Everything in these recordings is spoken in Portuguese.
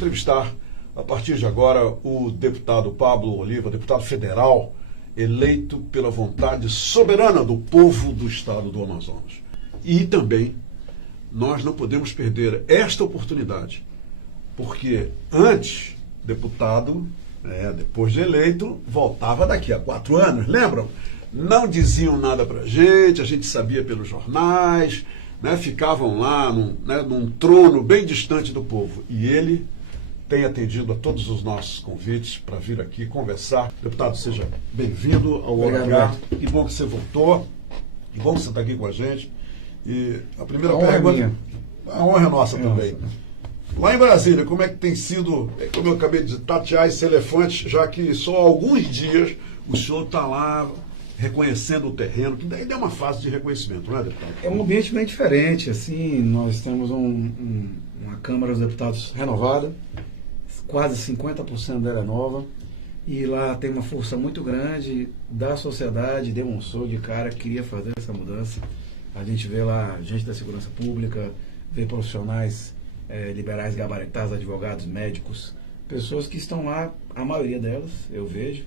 entrevistar, a partir de agora, o deputado Pablo Oliva, deputado federal, eleito pela vontade soberana do povo do estado do Amazonas. E também, nós não podemos perder esta oportunidade, porque antes, deputado, depois de eleito, voltava daqui a 4 anos, lembram? Não diziam nada pra gente, a gente sabia pelos jornais, né, ficavam lá num trono bem distante do povo. E ele tem atendido a todos os nossos convites para vir aqui conversar. Deputado, seja bem-vindo ao Hora H. Que bom que você voltou, que bom que você está aqui com a gente. E a primeira pergunta, a honra é nossa também. Lá em Brasília, como é que tem sido, como eu acabei de tatear esse elefante, já que só há alguns dias o senhor está lá reconhecendo o terreno, que daí é uma fase de reconhecimento, não é, deputado? É um ambiente bem diferente, assim, nós temos uma Câmara dos Deputados renovada, quase 50% dela é nova, e lá tem uma força muito grande da sociedade, demonstrou de cara que queria fazer essa mudança. A gente vê lá gente da segurança pública, vê profissionais liberais gabaritados, advogados, médicos, pessoas que estão lá, a maioria delas, eu vejo,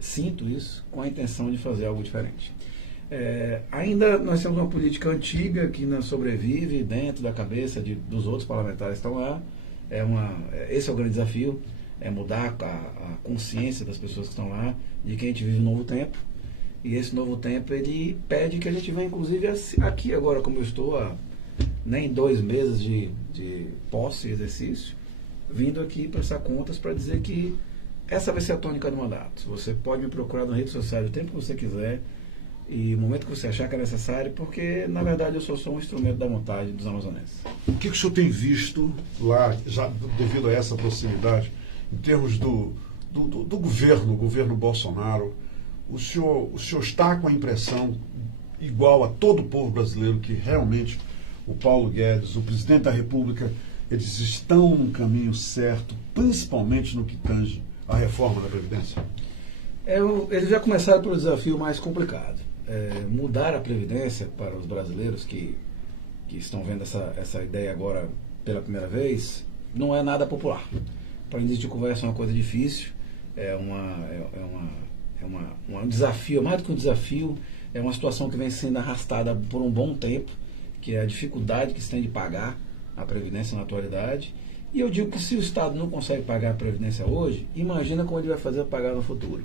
sinto isso, com a intenção de fazer algo diferente. Ainda nós temos uma política antiga que não sobrevive dentro da cabeça dos outros parlamentares que estão lá. Esse é o grande desafio, é mudar a consciência das pessoas que estão lá, de que a gente vive um novo tempo. E esse novo tempo, ele pede que a gente venha, inclusive, aqui agora, como eu estou há nem 2 meses de posse e exercício, vindo aqui prestar contas para dizer que essa vai ser a tônica do mandato. Você pode me procurar nas redes sociais o tempo que você quiser e o momento que você achar que é necessário, porque, na verdade, eu sou só um instrumento da vontade dos amazonenses. O que o senhor tem visto lá, já devido a essa proximidade, em termos do governo Bolsonaro? O senhor está com a impressão, igual a todo o povo brasileiro, que realmente o Paulo Guedes, o presidente da República, eles estão no caminho certo, principalmente no que tange a reforma da Previdência? Eles já começaram pelo desafio mais complicado. Mudar a Previdência para os brasileiros que estão vendo essa ideia agora pela primeira vez, não é nada popular. Para início de conversa é uma coisa difícil, um desafio, mais do que um desafio, é uma situação que vem sendo arrastada por um bom tempo, que é a dificuldade que se tem de pagar a Previdência na atualidade. E eu digo que se o Estado não consegue pagar a Previdência hoje, imagina como ele vai fazer para pagar no futuro.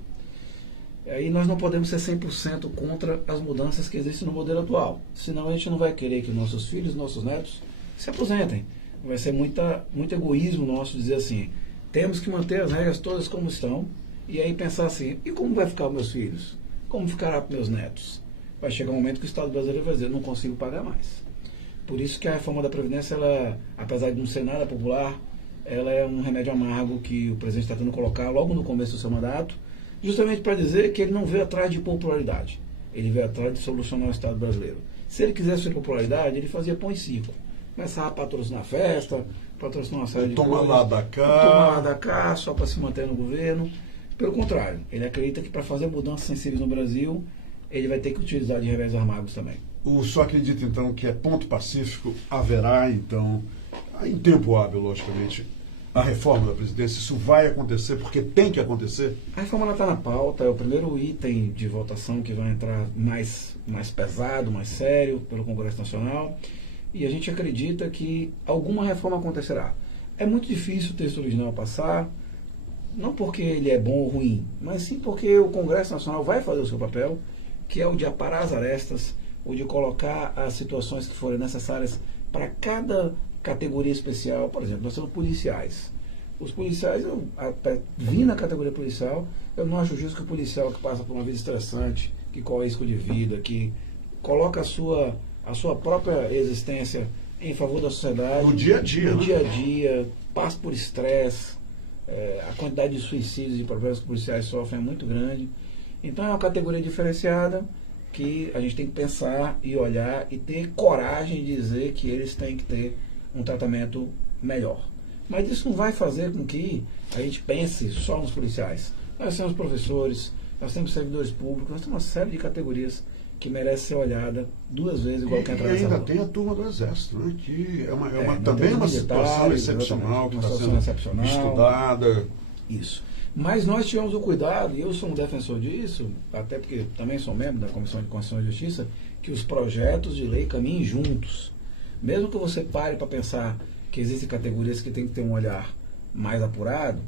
Aí nós não podemos ser 100% contra as mudanças que existem no modelo atual. Senão a gente não vai querer que nossos filhos, nossos netos se aposentem. Vai ser muito egoísmo nosso dizer assim, temos que manter as regras todas como estão, e aí pensar assim, e como vai ficar os meus filhos? Como ficará para meus netos? Vai chegar um momento que o Estado brasileiro vai dizer, não consigo pagar mais. Por isso que a reforma da Previdência, ela, apesar de não ser nada popular, ela é um remédio amargo que o presidente está tentando colocar logo no começo do seu mandato, justamente para dizer que ele não veio atrás de popularidade, ele veio atrás de solucionar o Estado brasileiro. Se ele quisesse ter popularidade, ele fazia pão e circo. Começava a patrocinar festa, patrocinar uma série de coisas. Tomar lá da cá, só para se manter no governo. Pelo contrário, ele acredita que para fazer mudanças sensíveis no Brasil, ele vai ter que utilizar de remédios amargos também. O senhor acredita, então, que ponto pacífico haverá, então, em tempo hábil, logicamente, a reforma da Previdência? Isso vai acontecer porque tem que acontecer? A reforma está na pauta, é o primeiro item de votação que vai entrar mais pesado, mais sério pelo Congresso Nacional, e a gente acredita que alguma reforma acontecerá. É muito difícil o texto original passar, não porque ele é bom ou ruim, mas sim porque o Congresso Nacional vai fazer o seu papel, que é o de aparar as arestas, o de colocar as situações que forem necessárias para cada categoria especial. Por exemplo, nós temos policiais. Os policiais, vindo na categoria policial, eu não acho justo que o policial que passa por uma vida estressante, que corre risco de vida, que coloca a sua própria existência em favor da sociedade, no dia a dia, no dia a dia, passa por estresse, a quantidade de suicídios e problemas que os policiais sofrem é muito grande. Então é uma categoria diferenciada que a gente tem que pensar e olhar e ter coragem de dizer que eles têm que ter um tratamento melhor. Mas isso não vai fazer com que a gente pense só nos policiais. Nós temos professores, nós temos servidores públicos, nós temos uma série de categorias que merece ser olhada 2 vezes igual quem E atravessa a ainda rua. tem a turma do Exército, né, que Não também tem é uma militares, situação excepcional, que uma está situação sendo excepcional. estudada. Isso. Mas nós tivemos o cuidado, e eu sou um defensor disso, até porque também sou membro da Comissão de Constituição e Justiça, que os projetos de lei caminhem juntos. Mesmo que você pare para pensar que existem categorias que têm que ter um olhar mais apurado,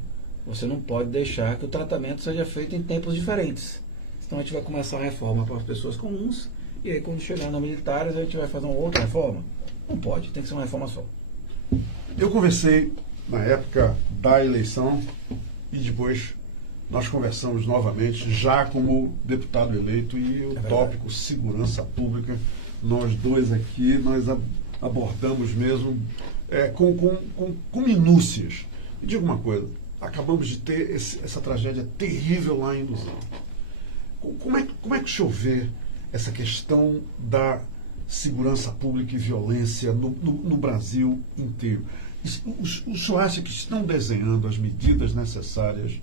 você não pode deixar que o tratamento seja feito em tempos diferentes. Então a gente vai começar a reforma para as pessoas comuns, e aí quando chegar nos militares a gente vai fazer uma outra reforma. Não pode, tem que ser uma reforma só. Eu conversei na época da eleição e depois nós conversamos novamente, já como deputado eleito, e o tópico segurança pública, nós dois aqui, nós abordamos mesmo com minúcias. Me diga uma coisa, acabamos de ter essa tragédia terrível lá em Luzão. Como é que o senhor vê essa questão da segurança pública e violência no Brasil inteiro? O senhor acha que estão desenhando as medidas necessárias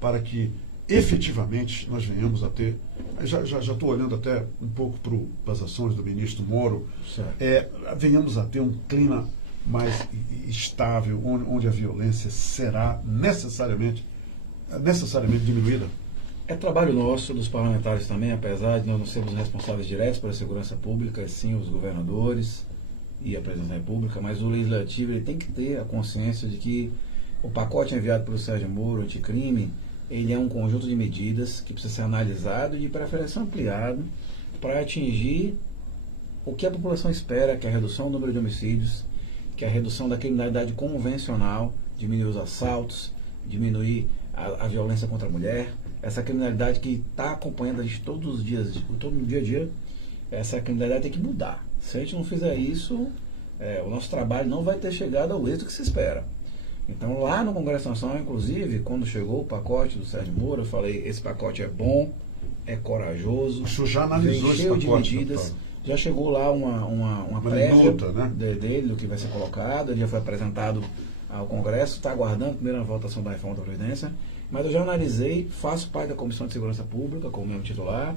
para que efetivamente nós venhamos a ter, já estou olhando até um pouco para as ações do ministro Moro, venhamos a ter um clima mais estável, onde a violência será necessariamente diminuída? É trabalho nosso, dos parlamentares também, apesar de nós não sermos responsáveis diretos pela segurança pública, sim os governadores e a presidência da República, mas o Legislativo ele tem que ter a consciência de que o pacote enviado pelo Sérgio Moro, anticrime, ele é um conjunto de medidas que precisa ser analisado e de preferência ampliado para atingir o que a população espera, que é a redução do número de homicídios, que é a redução da criminalidade convencional, diminuir os assaltos, diminuir a violência contra a mulher, essa criminalidade que está acompanhando a gente todos os dias, todo no dia a dia, essa criminalidade tem que mudar. Se a gente não fizer isso, o nosso trabalho não vai ter chegado ao êxito que se espera. Então, lá no Congresso Nacional, inclusive, quando chegou o pacote do Sérgio Moro, eu falei, esse pacote é bom, é corajoso, o senhor já analisou esse cheio pacote, de medidas, doutor? já chegou lá uma prévia minuta, né? dele, do que vai ser colocado, ele já foi apresentado ao Congresso, está aguardando a primeira votação da reforma da Previdência, mas eu já analisei, faço parte da Comissão de Segurança Pública, como membro titular,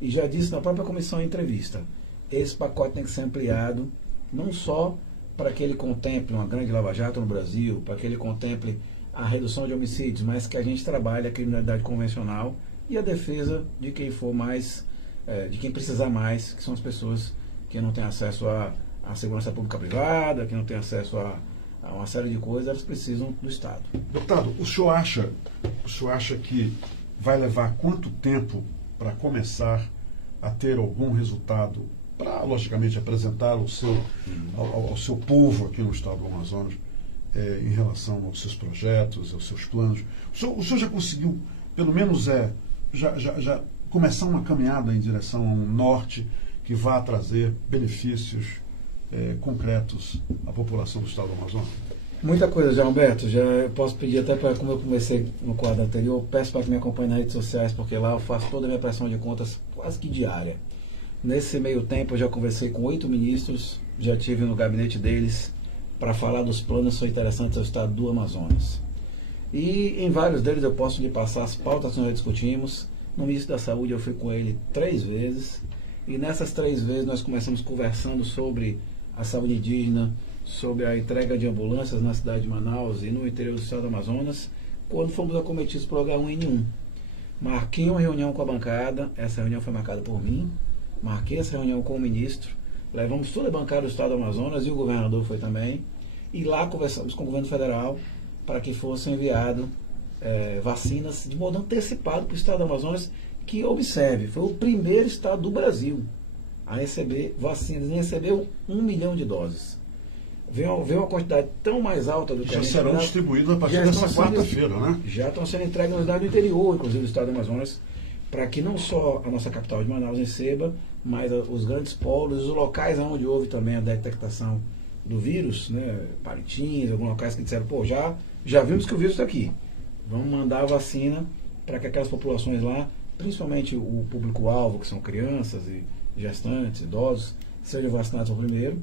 e já disse na própria comissão em entrevista, esse pacote tem que ser ampliado, não só para que ele contemple uma grande lava-jato no Brasil, para que ele contemple a redução de homicídios, mas que a gente trabalhe a criminalidade convencional e a defesa de quem for mais, de quem precisar mais, que são as pessoas que não têm acesso à segurança pública privada, que não têm acesso a uma série de coisas, elas precisam do Estado. Deputado, o senhor acha que vai levar quanto tempo para começar a ter algum resultado, para, logicamente, apresentar ao seu povo aqui no estado do Amazonas, em relação aos seus projetos, aos seus planos? O senhor já conseguiu, pelo menos, já começar uma caminhada em direção a um norte que vá trazer benefícios concretos à população do estado do Amazonas? Muita coisa já, Humberto. Já eu posso pedir até para, como eu comecei no quadro anterior, peço para que me acompanhe nas redes sociais, porque lá eu faço toda a minha prestação de contas quase que diária. Nesse meio tempo eu já conversei com 8 ministros, já estive no gabinete deles para falar dos planos que são interessantes ao estado do Amazonas. E em vários deles eu posso lhe passar as pautas que nós discutimos. No ministro da Saúde eu fui com ele 3 vezes, e nessas 3 vezes nós começamos conversando sobre a saúde indígena, sobre a entrega de ambulâncias na cidade de Manaus e no interior do estado do Amazonas, quando fomos acometidos por H1N1. Marquei uma reunião com a bancada, essa reunião foi marcada por mim, marquei essa reunião com o ministro, levamos toda a bancada do estado do Amazonas e o governador foi também, e lá conversamos com o governo federal para que fossem enviadas vacinas de modo antecipado para o estado do Amazonas, que, observe, foi o primeiro estado do Brasil a receber vacinas, e recebeu 1 milhão de doses. Veio uma quantidade tão mais alta do que já serão distribuídas a partir dessa quarta-feira, né? Já estão sendo entregues na cidade do interior, inclusive do estado do Amazonas, para que não só a nossa capital de Manaus receba, mas os grandes polos, os locais onde houve também a detectação do vírus, né? Paritins, alguns locais que disseram, já vimos que o vírus está aqui. Vamos mandar a vacina para que aquelas populações lá, principalmente o público-alvo, que são crianças e gestantes, idosos, sejam vacinados ao primeiro.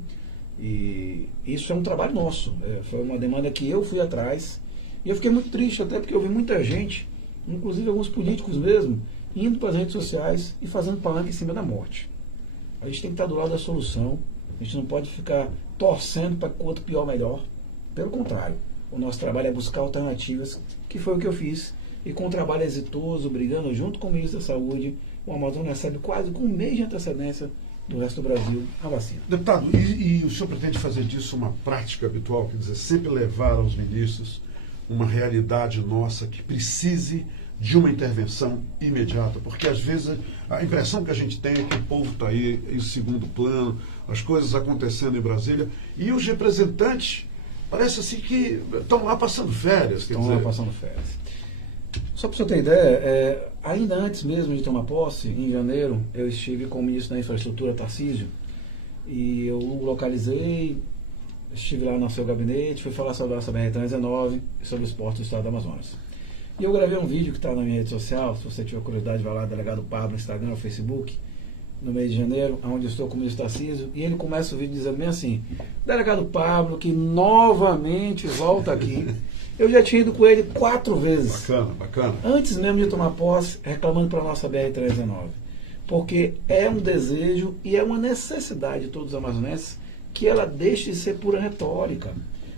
E isso é um trabalho nosso. Foi uma demanda que eu fui atrás. E eu fiquei muito triste, até porque eu vi muita gente, inclusive alguns políticos mesmo, indo para as redes sociais e fazendo palanque em cima da morte. A gente tem que estar do lado da solução. A gente não pode ficar torcendo para que o outro pior melhor. Pelo contrário, o nosso trabalho é buscar alternativas, que foi o que eu fiz. E com um trabalho exitoso, brigando junto com o ministro da Saúde, o Amazonas recebe quase com um mês de antecedência do resto do Brasil a vacina. Deputado, e o senhor pretende fazer disso uma prática habitual? Quer dizer, sempre levar aos ministros uma realidade nossa que precise de uma intervenção imediata? Porque às vezes a impressão que a gente tem é que o povo está aí em segundo plano, as coisas acontecendo em Brasília, e os representantes parece assim que estão lá passando férias. Estão lá passando férias. Só para você ter ideia, ainda antes mesmo de tomar posse, em janeiro, eu estive com o ministro da Infraestrutura, Tarcísio, e eu o localizei, estive lá no seu gabinete, fui falar sobre a nossa BR-319 e sobre os portos do estado do Amazonas. E eu gravei um vídeo que está na minha rede social, se você tiver curiosidade, vai lá, Delegado Pablo, no Instagram, no Facebook, no mês de janeiro, onde eu estou com o ministro Tarcísio, e ele começa o vídeo dizendo bem assim: Delegado Pablo, que novamente volta aqui. Eu já tinha ido com ele 4 vezes. Bacana, bacana. Antes mesmo de tomar posse, reclamando para a nossa BR-319. Porque é um desejo e é uma necessidade de todos os amazonenses que ela deixe de ser pura retórica.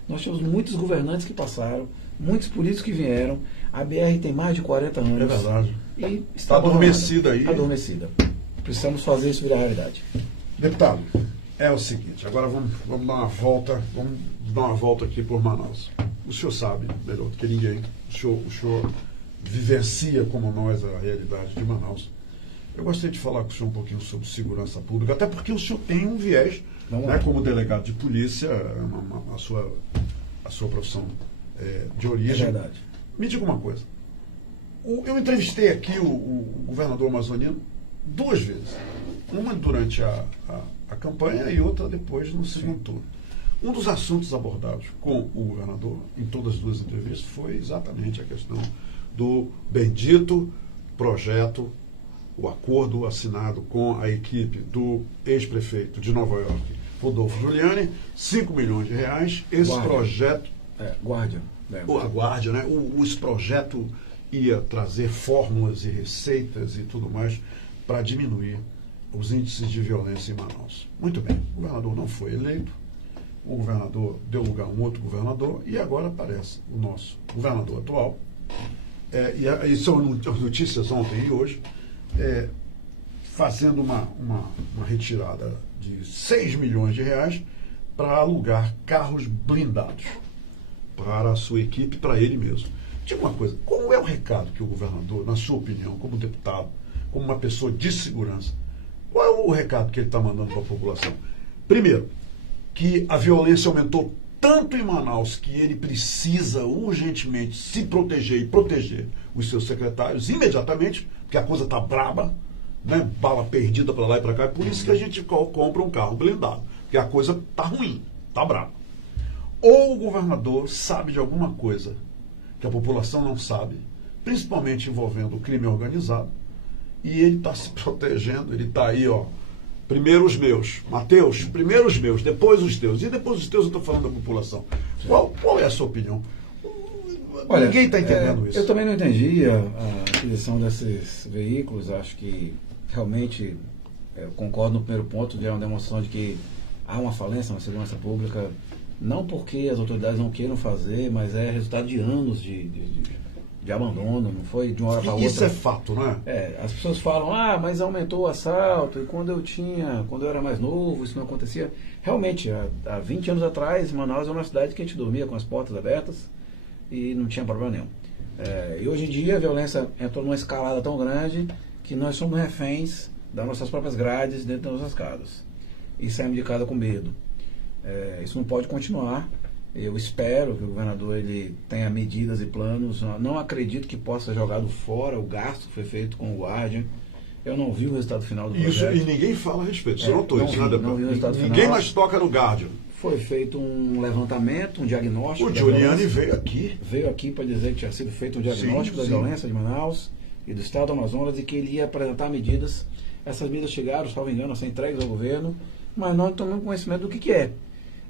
Nós temos muitos governantes que passaram, muitos políticos que vieram. A BR tem mais de 40 anos. É verdade. E está adormecida aí. Adormecida. Precisamos fazer isso virar realidade. Deputado, é o seguinte, agora vamos dar uma volta aqui por Manaus. O senhor sabe, melhor do que ninguém, o senhor vivencia como nós a realidade de Manaus. Eu gostaria de falar com o senhor um pouquinho sobre segurança pública, até porque o senhor tem um viés, né, como delegado de polícia, a sua profissão de origem. É verdade. Me diga uma coisa. Eu entrevistei aqui o governador amazoniano 2 vezes. Uma durante a campanha e outra depois no segundo turno. Um dos assuntos abordados com o governador, em todas as 2 entrevistas, foi exatamente a questão do bendito projeto, o acordo assinado com a equipe do ex-prefeito de Nova York, Rodolfo Giuliani, 5 milhões de reais. Esse projeto... Guardian. A Guardian, né? Esse projeto ia trazer fórmulas e receitas e tudo mais para diminuir os índices de violência em Manaus. Muito bem, o governador não foi eleito, o governador deu lugar a um outro governador e agora aparece o nosso governador atual. E são notícias ontem e hoje, fazendo uma retirada de 6 milhões de reais para alugar carros blindados para a sua equipe, para ele mesmo. Diga uma coisa, qual é o recado que o governador, na sua opinião, como deputado, como uma pessoa de segurança, qual é o recado que ele está mandando para a população? Primeiro, que a violência aumentou tanto em Manaus que ele precisa urgentemente se proteger e proteger os seus secretários imediatamente, porque a coisa está braba, né? Bala perdida para lá e para cá, é por isso que a gente compra um carro blindado, porque a coisa está ruim, está braba. Ou o governador sabe de alguma coisa que a população não sabe, principalmente envolvendo o crime organizado, e ele está se protegendo, ele está aí, ó, primeiro os meus, Mateus, primeiro os meus, depois os teus, e depois os teus eu estou falando da população. Qual é a sua opinião? Olha, ninguém está entendendo isso. Eu também não entendi a aquisição desses veículos, acho que realmente, eu concordo no primeiro ponto, é uma demonstração de que há uma falência na segurança pública, não porque as autoridades não queiram fazer, mas é resultado de anos de abandono, não foi de uma hora para outra. Isso é fato, não é? As pessoas falam, mas aumentou o assalto, e quando eu era mais novo, isso não acontecia. Realmente, há 20 anos atrás, Manaus era uma cidade que a gente dormia com as portas abertas e não tinha problema nenhum. E hoje em dia a violência entrou numa escalada tão grande que nós somos reféns das nossas próprias grades dentro das nossas casas. E saímos de casa com medo. Isso não pode continuar. Eu espero que o governador ele tenha medidas e planos. Não acredito que possa ser jogado fora o gasto que foi feito com o Guardian. Eu não vi o resultado final do projeto. Isso, e ninguém fala a respeito. Você notou isso, né? Não vi o resultado final. Ninguém mais toca no Guardian. Foi feito um levantamento, um diagnóstico. O Giuliani veio aqui. Veio aqui para dizer que tinha sido feito um diagnóstico da violência de Manaus e do estado do Amazonas e que ele ia apresentar medidas. Essas medidas chegaram, salvo engano, a ser entregues ao governo, mas nós não tomamos conhecimento do que é.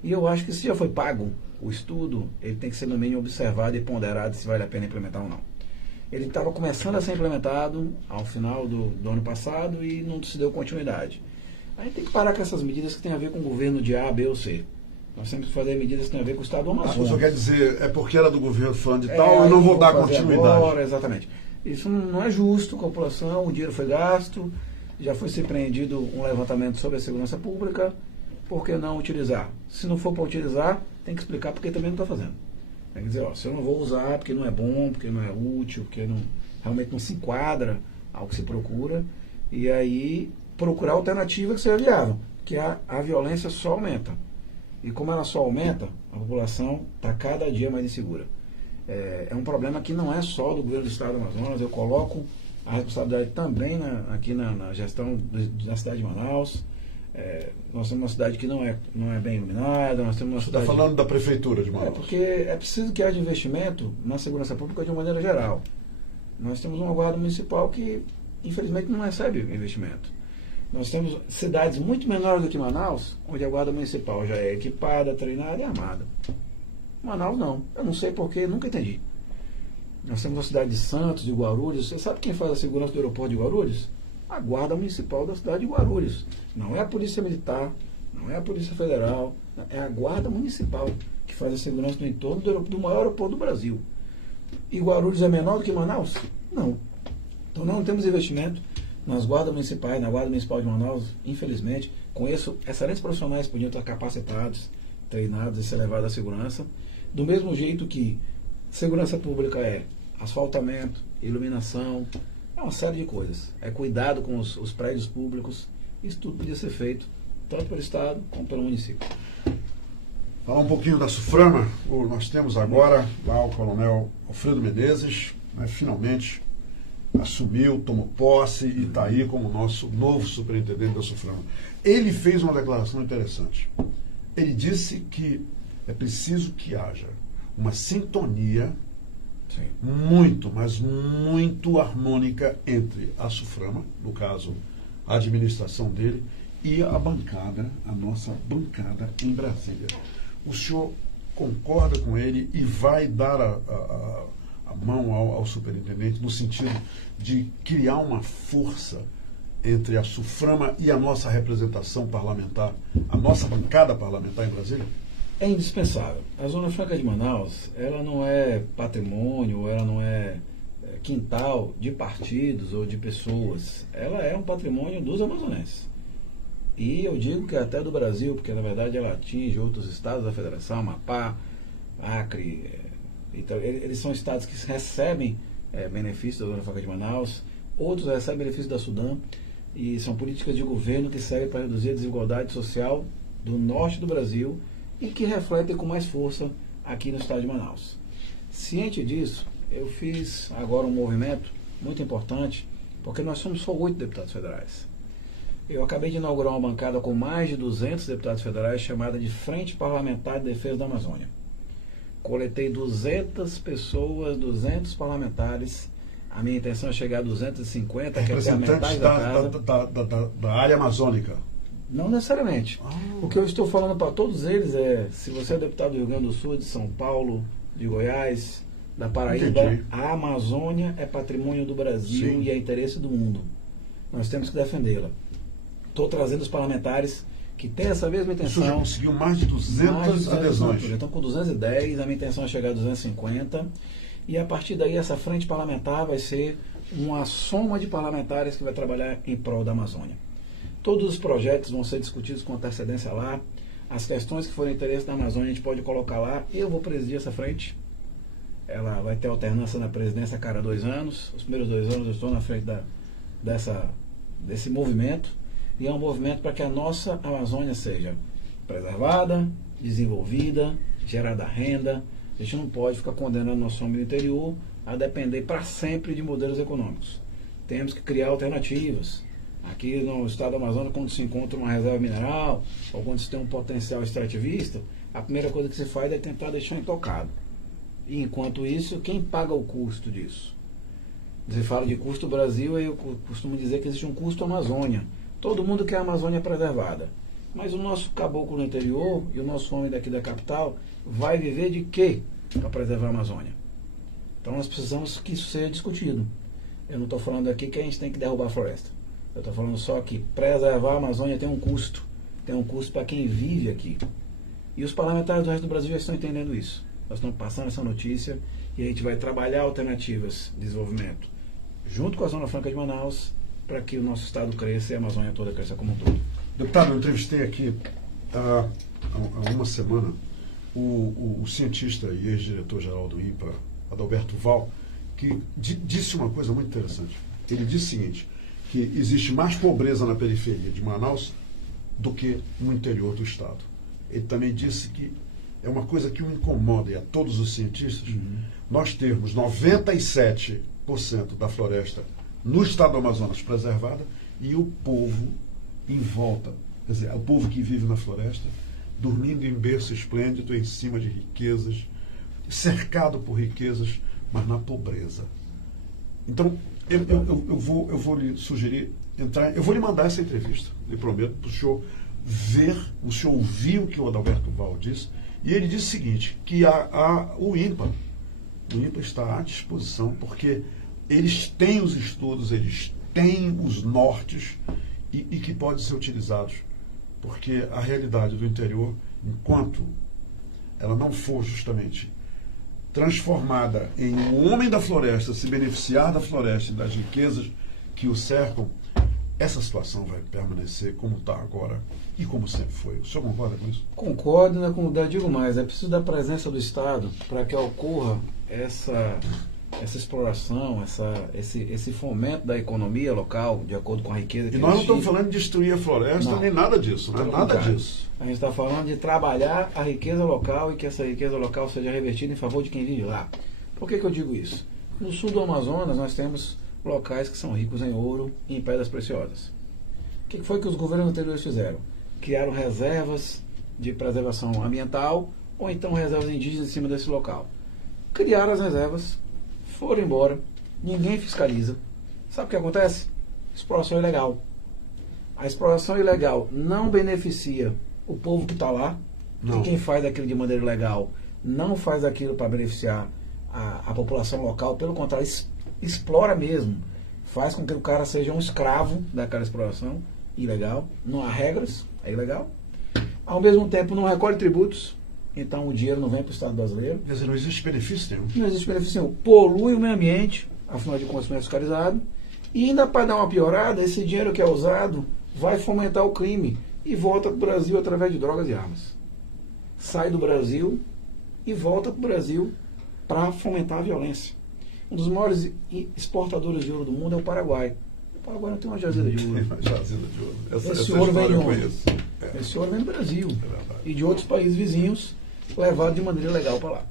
E eu acho que se já foi pago o estudo, ele tem que ser no mínimo observado e ponderado se vale a pena implementar ou não. Ele estava começando a ser implementado ao final do ano passado e não se deu continuidade. A gente tem que parar com essas medidas que têm a ver com o governo de A, B ou C. Nós temos que fazer medidas que têm a ver com o Estado do Amazonas. Só quer dizer, é porque era do governo fulano de tal, eu não vou dar continuidade. Agora, exatamente. Isso não é justo com a população, o dinheiro foi gasto, já foi surpreendido um levantamento sobre a segurança pública, por que não utilizar? Se não for para utilizar, tem que explicar porque também não está fazendo. Tem que dizer, se eu não vou usar porque não é bom, porque não é útil, porque realmente não se enquadra ao que se procura, e aí procurar alternativa que seja viável, que a violência só aumenta. E como ela só aumenta, a população está cada dia mais insegura. É um problema que não é só do governo do Estado do Amazonas, eu coloco a responsabilidade também aqui na gestão da cidade de Manaus. Nós temos uma cidade que não é bem iluminada, nós temos uma cidade... Você está falando da prefeitura de Manaus? Porque é preciso que haja investimento na segurança pública de uma maneira geral. Nós temos uma guarda municipal que, infelizmente, não recebe investimento. Nós temos cidades muito menores do que Manaus, onde a guarda municipal já é equipada, treinada e armada. Manaus não. Eu não sei porquê, nunca entendi. Nós temos a cidade de Santos, de Guarulhos. Você sabe quem faz a segurança do aeroporto de Guarulhos? A guarda municipal da cidade de Guarulhos. Não é a polícia militar, não é a polícia federal, é a guarda municipal que faz a segurança no entorno do maior aeroporto do Brasil. E Guarulhos é menor do que Manaus? Não. Então não temos investimento nas guardas municipais, na guarda municipal de Manaus, infelizmente. Conheço excelentes profissionais que podiam estar capacitados, treinados e ser levados à segurança. Do mesmo jeito que segurança pública é asfaltamento, iluminação, é uma série de coisas. É cuidado com os prédios públicos. Isso tudo podia ser feito, tanto pelo Estado como pelo município. Falar um pouquinho da SUFRAMA. Nós temos agora lá o coronel Alfredo Menezes, finalmente assumiu, tomou posse e está aí como nosso novo superintendente da SUFRAMA. Ele fez uma declaração interessante. Ele disse que é preciso que haja uma sintonia muito, mas muito harmônica entre a SUFRAMA, no caso, a administração dele, e a bancada, a nossa bancada em Brasília. O senhor concorda com ele e vai dar a mão ao superintendente no sentido de criar uma força entre a SUFRAMA e a nossa representação parlamentar, a nossa bancada parlamentar em Brasília? É indispensável. A Zona Franca de Manaus, ela não é patrimônio, ela não é quintal de partidos ou de pessoas. Ela é um patrimônio dos amazonenses. E eu digo que até do Brasil, porque na verdade ela atinge outros estados da federação, Amapá, Acre. Então, eles são estados que recebem benefícios da Zona Franca de Manaus, outros recebem benefícios da Sudam, e são políticas de governo que servem para reduzir a desigualdade social do norte do Brasil e que refletem com mais força aqui no estado de Manaus. Ciente disso, eu fiz agora um movimento muito importante, porque nós somos só 8 deputados federais. Eu acabei de inaugurar uma bancada com mais de 200 deputados federais, chamada de Frente Parlamentar de Defesa da Amazônia. Coletei 200 pessoas, 200 parlamentares. A minha intenção é chegar a 250, que é a metade da casa. Da área amazônica. Não necessariamente. O que eu estou falando para todos eles é, se você é deputado do Rio Grande do Sul, de São Paulo, de Goiás, da Paraíba, entendi. A Amazônia é patrimônio do Brasil. Sim. E é interesse do mundo. Nós temos que defendê-la. Estou trazendo os parlamentares que têm essa mesma intenção. Você já conseguiu mais de 200 adesões. Então, com 210, a minha intenção é chegar a 250. E a partir daí, essa frente parlamentar vai ser uma soma de parlamentares que vai trabalhar em prol da Amazônia. Todos os projetos vão ser discutidos com antecedência lá. As questões que forem interesse da Amazônia, a gente pode colocar lá. Eu vou presidir essa frente. Ela vai ter alternância na presidência a cada 2 anos. Os primeiros 2 anos eu estou na frente desse movimento. E é um movimento para que a nossa Amazônia seja preservada, desenvolvida, gerada renda. A gente não pode ficar condenando nosso homem do interior a depender para sempre de modelos econômicos. Temos que criar alternativas. Aqui no estado do Amazonas, quando se encontra uma reserva mineral, ou quando se tem um potencial extrativista, a primeira coisa que se faz é tentar deixar intocado. E enquanto isso, quem paga o custo disso? Você fala de custo Brasil, e eu costumo dizer que existe um custo Amazônia. Todo mundo quer a Amazônia preservada. Mas o nosso caboclo no interior e o nosso homem daqui da capital vai viver de quê para preservar a Amazônia? Então nós precisamos que isso seja discutido. Eu não estou falando aqui que a gente tem que derrubar a floresta. Eu estou falando só que preservar a Amazônia tem um custo. Tem um custo para quem vive aqui. E os parlamentares do resto do Brasil já estão entendendo isso. Nós estamos passando essa notícia e a gente vai trabalhar alternativas de desenvolvimento junto com a Zona Franca de Manaus para que o nosso estado cresça e a Amazônia toda cresça como um todo. Deputado, eu entrevistei aqui há uma semana o cientista e ex-diretor-geral do INPA, Adalberto Val, que disse uma coisa muito interessante. Ele disse o seguinte, que existe mais pobreza na periferia de Manaus do que no interior do estado. Ele também disse que é uma coisa que o incomoda, e a todos os cientistas, nós termos 97% da floresta no estado do Amazonas preservada e o povo em volta, quer dizer, o povo que vive na floresta, dormindo em berço esplêndido em cima de riquezas, cercado por riquezas, mas na pobreza. Então, eu vou lhe sugerir entrar, eu vou lhe mandar essa entrevista, lhe prometo, para o senhor ver, o senhor ouvir o que o Adalberto Val disse, e ele disse o seguinte, que o INPA está à disposição, porque eles têm os estudos, eles têm os nortes, e que podem ser utilizados, porque a realidade do interior, enquanto ela não for justamente transformada em um homem da floresta, se beneficiar da floresta e das riquezas que o cercam, essa situação vai permanecer como está agora e como sempre foi. O senhor concorda com isso? Concordo, né? Como eu digo mais, é preciso da presença do Estado para que ocorra essa exploração, esse fomento da economia local, de acordo com a riqueza que nós não estamos falando de destruir a floresta, nem nada disso, não é nada disso. A gente está falando de trabalhar a riqueza local e que essa riqueza local seja revertida em favor de quem vive lá. Por que eu digo isso? No sul do Amazonas nós temos locais que são ricos em ouro e em pedras preciosas. O que foi que os governos anteriores fizeram? Criaram reservas de preservação ambiental ou então reservas indígenas em cima desse local. Criaram as reservas, foram embora, ninguém fiscaliza. Sabe o que acontece? Exploração ilegal. A exploração ilegal não beneficia o povo que está lá, e quem faz aquilo de maneira ilegal não faz aquilo para beneficiar a população local, pelo contrário, explora mesmo, faz com que o cara seja um escravo daquela exploração ilegal, não há regras, é ilegal. Ao mesmo tempo não recolhe tributos, então o dinheiro não vem para o Estado brasileiro. Quer dizer, não existe benefício nenhum. Não existe benefício nenhum. Polui o meio ambiente, afinal de contas não é fiscalizado, e ainda para dar uma piorada, esse dinheiro que é usado vai fomentar o crime e volta para o Brasil através de drogas e armas. Sai do Brasil e volta para o Brasil para fomentar a violência. Um dos maiores exportadores de ouro do mundo é o Paraguai. O Paraguai não tem uma jazida de ouro. Esse ouro vem de onde? Esse ouro vem do Brasil e de outros países vizinhos, levado de maneira ilegal para lá.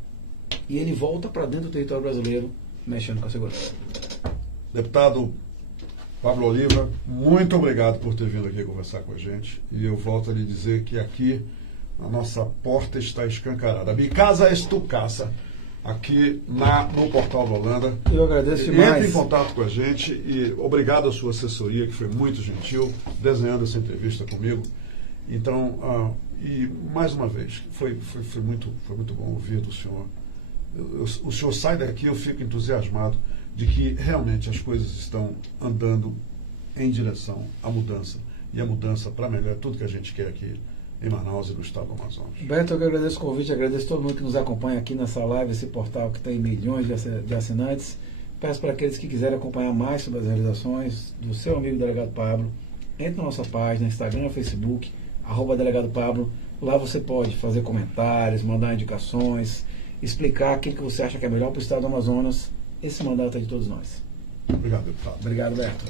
E ele volta para dentro do território brasileiro, mexendo com a segurança. Deputado Pablo Oliva, muito obrigado por ter vindo aqui conversar com a gente. E eu volto a lhe dizer que aqui a nossa porta está escancarada. Mi casa es tu casa. Aqui no Portal da Holanda. Eu agradeço demais. Entre em contato com a gente e obrigado à sua assessoria, que foi muito gentil, desenhando essa entrevista comigo. Então, e mais uma vez, foi muito bom ouvir do senhor. O senhor sai daqui, eu fico entusiasmado de que realmente as coisas estão andando em direção à mudança. E a mudança para melhor é tudo que a gente quer aqui em Manaus e no estado do Amazonas. Beto, eu agradeço o convite, agradeço a todo mundo que nos acompanha aqui nessa live, esse portal que tem milhões de assinantes. Peço para aqueles que quiserem acompanhar mais sobre as realizações do seu amigo Delegado Pablo, entre na nossa página, Instagram, Facebook, @Delegado Pablo. Lá você pode fazer comentários, mandar indicações, explicar aquilo que você acha que é melhor para o estado do Amazonas. Esse mandato é de todos nós. Obrigado, deputado. Obrigado, Beto.